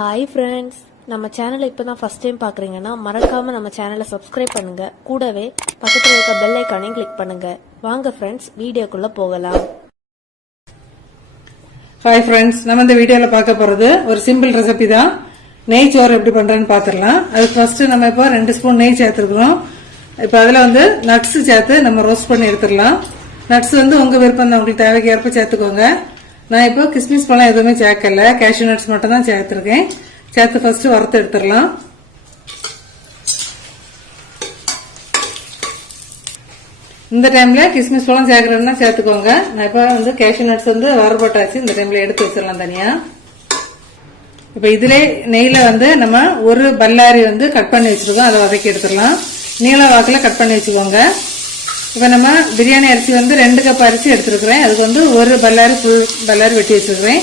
Hi friends நம்ம சேனலை இப்போ தான் ஃபஸ்ட் டைம் பார்க்குறீங்கன்னா மறக்காமல் நம்ம சேனலை சப்ஸ்கிரைப் பண்ணுங்கள் கூடவே பக்கத்தில் இருக்க பெல் ஐக்கானையும் கிளிக் பண்ணுங்கள் வாங்க ஃப்ரெண்ட்ஸ் வீடியோக்குள்ளே போகலாம். ஹாய் ஃப்ரெண்ட்ஸ் நம்ம இந்த வீடியோவில் பார்க்க போகிறது ஒரு சிம்பிள் ரெசிபி தான். நெய் சோறு எப்படி பண்ணுறேன்னு பார்த்துடலாம் அதுக்கு ஃபஸ்ட்டு நம்ம இப்போ ரெண்டு ஸ்பூன் நெய் சேர்த்துருக்குறோம். இப்போ அதில் வந்து நட்ஸ் சேர்த்து நம்ம ரோஸ்ட் பண்ணி எடுத்துடலாம். நட்ஸ் வந்து உங்கள் விருப்பம் தான் உங்களுக்கு தேவைக்கு ஏற்ப சேர்த்துக்கோங்க. நான் இப்போ கிஸ்மிஸ் பழம் எதுவுமே சேர்க்கல. கேஷ்யூ நட்ஸ் மட்டும் தான் சேர்த்துருக்கேன். சேர்த்து ஃபர்ஸ்ட் வறுத்து எடுத்துடலாம். இந்த டைம்ல கிஸ்மிஸ் பழம் சேர்க்கறதுனா சேர்த்துக்கோங்க. நான் இப்போ வந்து கேஷ்யூ நட்ஸ் வந்து வறுபட்டாச்சு. இந்த டைம்ல எடுத்து வச்சிடலாம் தனியா. இப்போ இதிலே நெய்ல வந்து நம்ம ஒரு பல்லாரி வந்து கட் பண்ணி வச்சிருக்கோம். அதை வதக்கி எடுத்துடலாம். நீள வாக்கில் கட் பண்ணி வச்சுக்கோங்க. இப்போ நம்ம பிரியாணி அரிசி வந்து ரெண்டு கப் அரிசி எடுத்துருக்குறேன். அதுக்கு வந்து ஒரு பல்லாரி ஃபுல் பல்லாரி வெட்டி வச்சிருக்கிறேன்.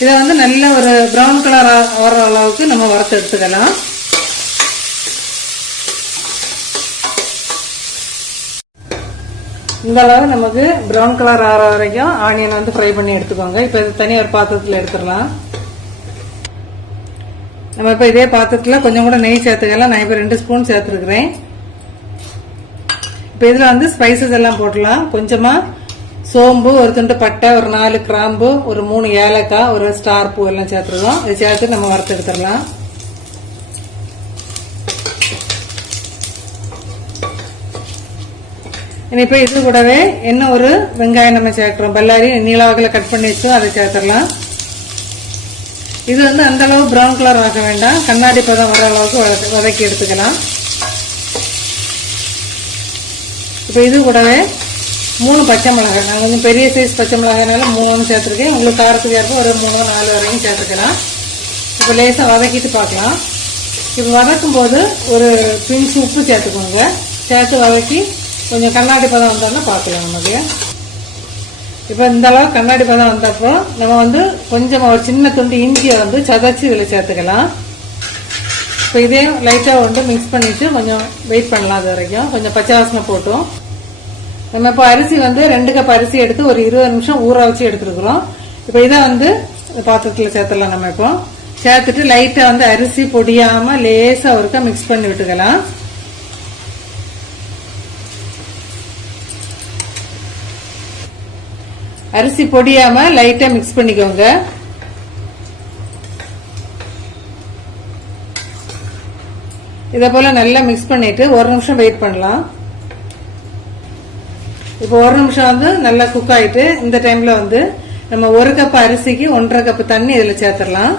இதை வந்து நல்ல ஒரு ப்ரௌன் கலர் வர அளவுக்கு நம்ம வறுத்து எடுத்துக்கலாம். இந்த அளவு நமக்கு ப்ரௌன் கலர் ஆற வரைக்கும் ஆனியன் வந்து ஃப்ரை பண்ணி எடுத்துக்கோங்க. இப்போ இது தனியாக ஒரு பாத்திரத்தில் எடுத்துடலாம். நம்ம இப்போ இதே பாத்திரத்தில் கொஞ்சம் கூட நெய் சேர்த்துக்கலாம். நான் இப்போ ரெண்டு ஸ்பூன் சேர்த்துருக்குறேன். இப்போ இதில் வந்து ஸ்பைசஸ் எல்லாம் போடலாம் கொஞ்சமாக சோம்பு ஒரு துண்டு பட்டை ஒரு நாலு கிராம்பு ஒரு மூணு ஏலக்காய் ஒரு ஸ்டார் பூ எல்லாம் சேர்த்துருக்கோம் இதை சேர்த்து நம்ம வறுத்து எடுத்துடலாம். இனி இப்போ இது கூடவே என்ன ஒரு வெங்காயம் நம்ம சேர்க்குறோம். பல்லாரி நீளவாக்கில் கட் பண்ணி வச்சோம் அதை சேர்த்துடலாம். இது வந்து அந்தளவு ப்ரௌன் கலர் ஆக வேண்டாம். கண்ணாடி பதம் வர அளவுக்கு வதக்கி- வதக்கி எடுத்துக்கலாம். இப்போ இது கூடவே மூணு பச்சை மிளகாய். நாங்கள் வந்து பெரிய சைஸ் பச்சை மிளகாய்னால மூணு சேர்த்துருக்கேன். உங்களுக்கு காரத்துக்கு ஏற்ப ஒரு மூணு நாலு வரைக்கும் சேர்த்துக்கலாம். இப்போ லேசாக வதக்கிட்டு பார்க்கலாம். இப்போ வதக்கும் போது ஒரு பிஞ்சு உப்பு சேர்த்துக்கோங்க. சேர்த்து வதக்கி கொஞ்சம் கண்ணாடி பதம் வந்தோன்னா பார்க்கலாம் நமக்கு இப்போ இந்த அளவு கண்ணாடி பதம் வந்தப்போ நம்ம வந்து கொஞ்சம் ஒரு சின்ன துண்டு இஞ்சியை வந்து சதைச்சி இதில் சேர்த்துக்கலாம். இப்போ இதையும் லைட்டாக வந்து மிக்ஸ் பண்ணிவிட்டு கொஞ்சம் வெயிட் பண்ணலாம் அது வரைக்கும். கொஞ்சம் பச்சை வாசனை போட்டும். நம்ம இப்போ அரிசி வந்து ரெண்டு கப் அரிசி எடுத்து ஒரு இருபது நிமிஷம் ஊற வச்சு எடுத்துருக்குறோம். இப்போ இதை வந்து பாத்திரத்தில் சேர்த்துடலாம் நம்ம இப்போ. சேர்த்துட்டு லைட்டாக வந்து அரிசி பொடியாமல் லேசாக ஒருக்கா மிக்ஸ் பண்ணி விட்டுக்கலாம். அரிசி பொடியாம லைட்டா மிக்ஸ் பண்ணிக்கோங்க. இதை போல நல்லா மிக்ஸ் பண்ணிட்டு ஒரு நிமிஷம் வெயிட் பண்ணலாம். இப்போ ஒரு நிமிஷம் வந்து நல்லா குக் ஆயிட்டு இந்த டைம்ல வந்து நம்ம ஒரு கப் அரிசிக்கு ஒன்றரை கப் தண்ணி இதில் சேர்த்துடலாம்.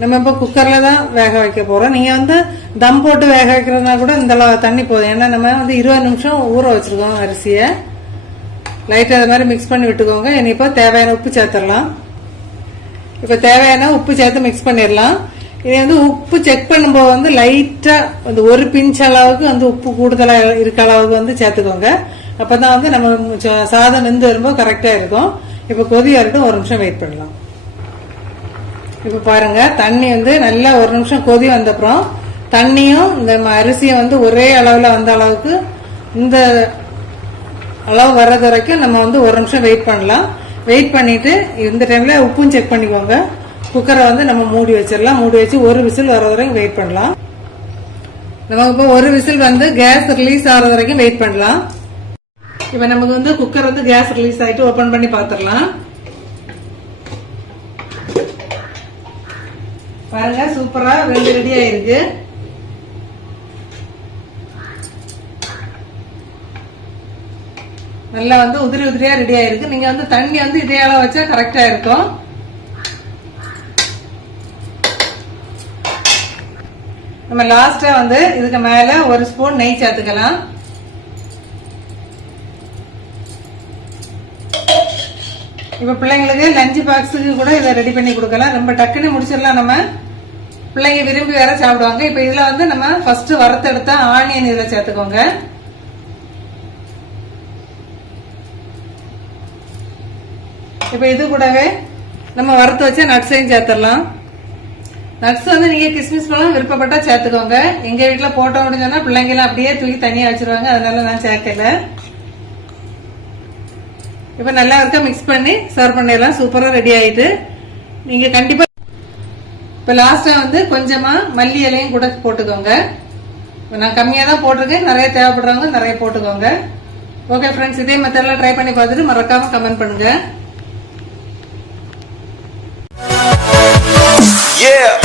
நம்ம இப்போ குக்கரில் தான் வேக வைக்க போகிறோம் நீங்கள் வந்து தம் போட்டு வேக வைக்கிறதுனா கூட இந்த தண்ணி போதும். ஏன்னா நம்ம வந்து இருபது நிமிஷம் ஊற வச்சுருக்கோம் அரிசியை. லைட்டாக அது மாதிரி மிக்ஸ் பண்ணி விட்டுக்கோங்க. இனி இப்போ தேவையான உப்பு சேர்த்துடலாம். இப்போ தேவையான உப்பு சேர்த்து மிக்ஸ் பண்ணிடலாம். இது வந்து உப்பு செக் பண்ணும்போது வந்து லைட்டாக வந்து ஒரு பிஞ்ச் அளவுக்கு வந்து உப்பு கூடுதலாக இருக்க அளவுக்கு வந்து சேர்த்துக்கோங்க. அப்போ தான் வந்து நம்ம ச- சாதம் நின்று வரும்போது கரெக்டாக இருக்கும். இப்போ கொதி வரட்டும் ஒரு நிமிஷம் வெயிட் பண்ணலாம். இப்போ பாருங்க தண்ணி வந்து நல்லா ஒரு நிமிஷம் கொதி வந்தப்புறம் தண்ணியும் இந்த ம- அரிசியும் வந்து ஒரே அளவில் வந்த அளவுக்கு இந்த அளவு வர்றது வரைக்கும் நம்ம வந்து ஒரு நிமிஷம் வெயிட் பண்ணலாம். வெயிட் பண்ணிட்டு இந்த டைம்ல உப்பும் செக் பண்ணிக்கோங்க. குக்கரை வந்து நம்ம மூடி வச்சிடலாம் மூடி வச்சு ஒரு விசில் வர வரைக்கும் வெயிட் பண்ணலாம். நமக்கு இப்போ ஒரு விசில் வந்து கேஸ் ரிலீஸ் ஆகிற வரைக்கும் வெயிட் பண்ணலாம். இப்போ நமக்கு வந்து குக்கர் வந்து கேஸ் ரிலீஸ் ஆகிட்டு ஓப்பன் பண்ணி பார்த்துடலாம் பாருங்க சூப்பரா ரெண்டு ரெடி ஆயிருக்கு. நல்லா வந்து உதிரி உதிரியா ரெடி ஆயிருக்கு. நீங்க வந்து தண்ணி வந்து இதே அளவு வச்சா கரெக்டா இருக்கும். நம்ம லாஸ்டா வந்து இதுக்கு மேல ஒரு ஸ்பூன் நெய் சேர்த்துக்கலாம். இப்ப பிள்ளைங்களுக்கு லஞ்ச் பாக்ஸுக்கு கூட இதை ரெடி பண்ணி கொடுக்கலாம். ரொம்ப டக்குன்னு முடிச்சிடலாம் நம்ம. பிள்ளைங்க விரும்பி வேற சாப்பிடுவாங்க. இப்ப இதுல வந்து நம்ம ஃபர்ஸ்ட் வறுத்தெடுத்த ஆனியன் இதுல சேர்த்துக்கோங்க. இப்போ இது கூடவே நம்ம வறுத்து வச்ச நட்ஸையும் சேர்த்துடலாம். நட்ஸ் வந்து நீங்க கிஸ்மிஸ் பழம் விருப்பப்பட்டா சேர்த்துக்கோங்க. எங்க வீட்டுல போட்டோம் அப்படின்னு சொன்னா பிள்ளைங்க எல்லாம் அப்படியே தூக்கி தனியா வச்சிருவாங்க. அதனால நான் சேர்க்கல. இப்ப நல்லா இருக்க? மிக்ஸ் பண்ணி சர்வ் பண்ணிடலாம். சூப்பரா ரெடி ஆயிட்டு. நீங்க கண்டிப்பா இப்ப லாஸ்டா வந்து கொஞ்சமா மல்லி இலையும் கூட போட்டுக்கோங்க. நான் கம்மியா தான் போட்டிருக்கேன். நிறைய தேவைப்படுறவங்க நிறைய போட்டுக்கோங்க. ஓகே ஃப்ரெண்ட்ஸ் இதே மெத்தடில் ட்ரை பண்ணி பார்த்துட்டு மறக்காம கமெண்ட் பண்ணுங்க. Yeah!